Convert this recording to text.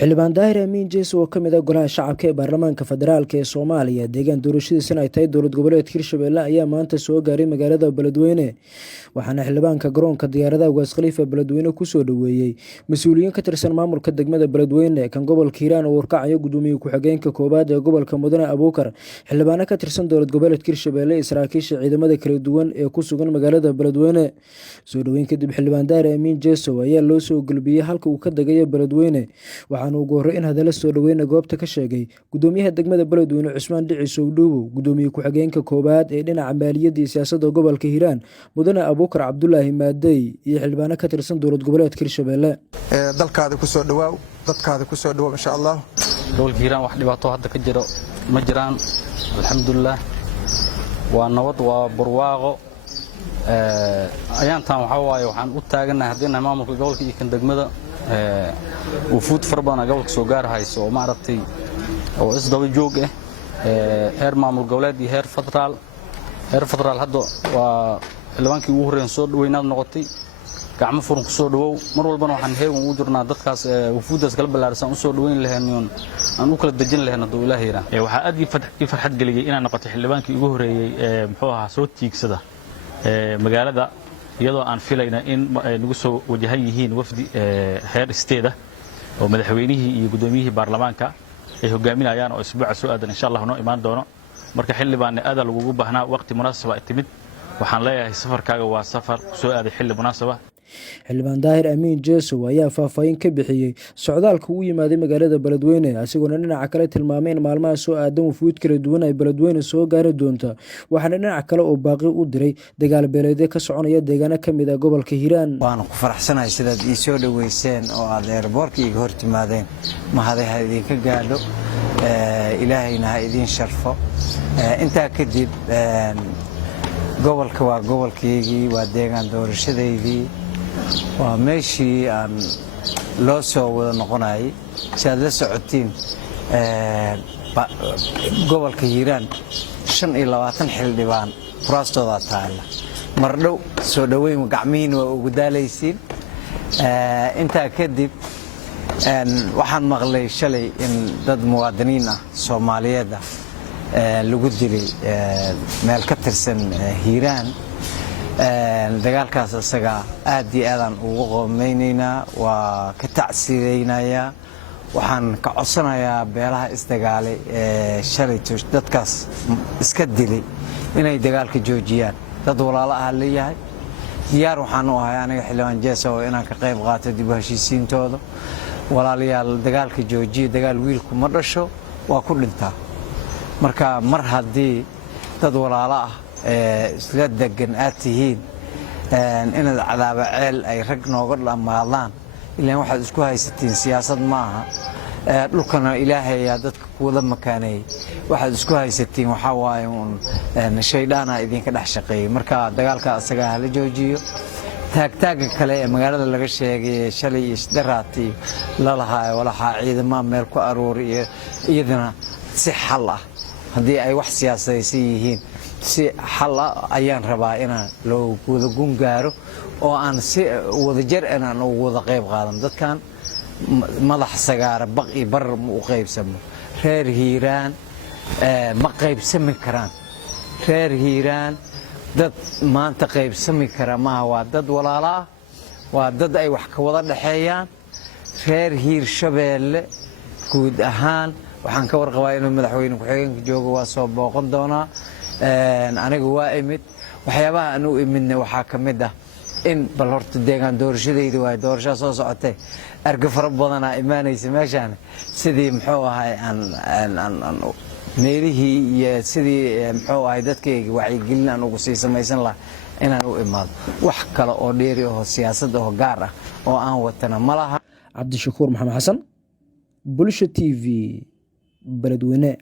xildhibaan daahir amiin jees oo ka mid ah golaha shacabka ee baarlamaanka federaalk ee Soomaaliya deegaan doorashadiisana ay tahay dowlad goboleedka Hirshabelle ayaa maanta soo gaaray magaalada Beledweyne waxaana xildhibaanka garoonka diyaaradaha Ugaas Khalifa Beledweyne ku soo dhaweeyay mas'uuliyiin ka tirsan maamulka degmada Beledweyne kan gobolka Hiiraan oo warkacayo gudoomiye ku-xigeenka koobaad ee gobolka Mudane Abuukar xildhibaano ka tirsan dowlad goboleedka Hirshabelle saraakiisha ciidamada kala duwan ee ku sugan magaalada Beledweyne soo dhaweyn kadib xildhibaan daahir amiin jees ayaa loo soo gulbiyay halka uu ka dagayo Beledweyne waxaan ugu horreyn in hadalla soo dhaweyn goobta ka sheegay gudoomiyaha degmada Beledweyne Cusmaan Dhicis Sowdhuubo gudoomiye ku-xigeenka koobaad ee dhinaca maaliyadda iyo siyaasadda gobolka Hiiraan Mudane Abuukar Cabdullaahi Maadey iyo xildhibaano ka tirsan dowlad goboleedka Hirshabelle dalkaada ku soo dhawaaw dadkaada ku soo dhawaw insha Allah gobolka Hiiraan wax dhibaato hadda ka jiro ma jiraan alxamdulillah waa nabad waa barwaaqo ayaantan waxa waaye waxaan u taaganahay hadii maamulka gobolka iyo kan degmada وفود فربنا قبل سوغار هايسو وما عرفتي أو إصدار جوج هير معمول جولادي هير فترال هذا والبنك وهرين صود وينال نقطي كعم فرن صود ومرة البنا وحن هي ووجرنا دخاس وفود قلب العرسان صود وين لهنيون أنا أكل الدجن لهنا دولة هيرا وحأدي فرحت قلقي إنا نقطي البنك وهري محوها صوت تيكسده مجال iyadoo aan filayna in nagu soo wajahayihiin wafdi heer isteeda oo madaxweynihii iyo gudoomiyihii baarlamaanka ay hogaaminayaan oo isbuuca soo aadan insha Allah noo imaan doono marka xilibaan aad lagu baahnaa waqti munaasab ah timid waxaan leeyahay safarkaaga waa safar soo aaday xilli munaasab ah xildhibaan daahir amiin jees ayaa faahfaahin ka bixiyay socdaalka uu yimaaday magaalada Beledweyne asigoo dhinaca kale tilmaamay in maalmaha soo aadan wufuud kala duwan ay Beledweyne soo gaari doonto waxaana dhinaca kale oo baaqi u diray dagaal beeleed ka soconaya deegaano kamid ah gobolka Hiiraan waan ku faraxsanahay sidaad ii soo dhaweyseen oo aad airportka iga hor timaadeen mahadaha idin ka gaadho ilaahayna ha idin sharfo inta kadib gobolka waa gobolkeygii waa deegaan doorashadeydii waa meeshii aan loo soo wada noqonayay si aad la socotiin gobolka Hiiraan 25 xildhibaan kuraastooda taala mardhow soo dhaweyn gacmihiin waa ugu daalaysiin inta kadib waxaan maqlay shalay in dad muwaadiniin ah Soomaaliyeed lagu dilay meel ka tirsan Hiiraan dagaalkaas asaga aad iyo aad ugu qoomeynayna waa ka tacsiideynaya waxaan ka codsanayaa beelaha isdagaalay shalay dadkaas iska dilay inay dagaalka joojiyaan dad walaalo ah leeyahay diyaar waxaan u ahay aniga xildhibaan jees oo inaan ka qayb qaato dib u heshiisiintooda walaalayaal dagaalka joojiyo dagaal wiilku ma dhasho waa ku dhintaa marka mar haddii dad walaalo ah isla degan aad tihiin inaad cadaaba ceel ay rag nooga dhamaadaan ilaa waxaad isku haysatiin siyaasad ma aha dhulkana ilaahay ayaa dadka kuwada makaanay waxaad isku haysatiin waxa waaye shaydaana idinka dhex shaqeeyay marka dagaalka asaga la joojiyo taagtaaga kale ee magaalada laga sheegay shalay isdaraati la lahaa walaha ciidamada meel ku aruuriyo iyadana si xal ah haddii ay wax siyaasadaysan yihiin si xal ayaan rabaa inaan loo wada gun gaaro oo aan si wada jar inaan ugu wada qayb qaadan dadkan madax sagaara baqi bar u qaybsamo reer Hiiraan ma qaybsami karaan reer Hiiraan dad maanta qaybsami kara ma waa dad walaalo ah waa dad ay wax ka wada dhaxeeyaan reer Hiirshabelle guud ahaan waxaan ka warqabaa inuu madaxweyne ku-xigeenka joogo waa soo booqan doonaa aniga waa imid waxyaabaha aan u imidna waxaa ka mid ah in bal horta deegaan doorashadeyda waa doorasho soo socotay arga fara badan imaanaysa meeshaan sidii muxuu ahay aan meelihii iyo sidii muxuu ahay dadkayga wacyigelin aan ugu sii samaysan lahaa inaan u imaado wax kale oo dheeri ah siyaasad oo gaar ah oo aan watana ma laha Cabdishakuur Maxamed Xasan Bulsho TV Beledweyne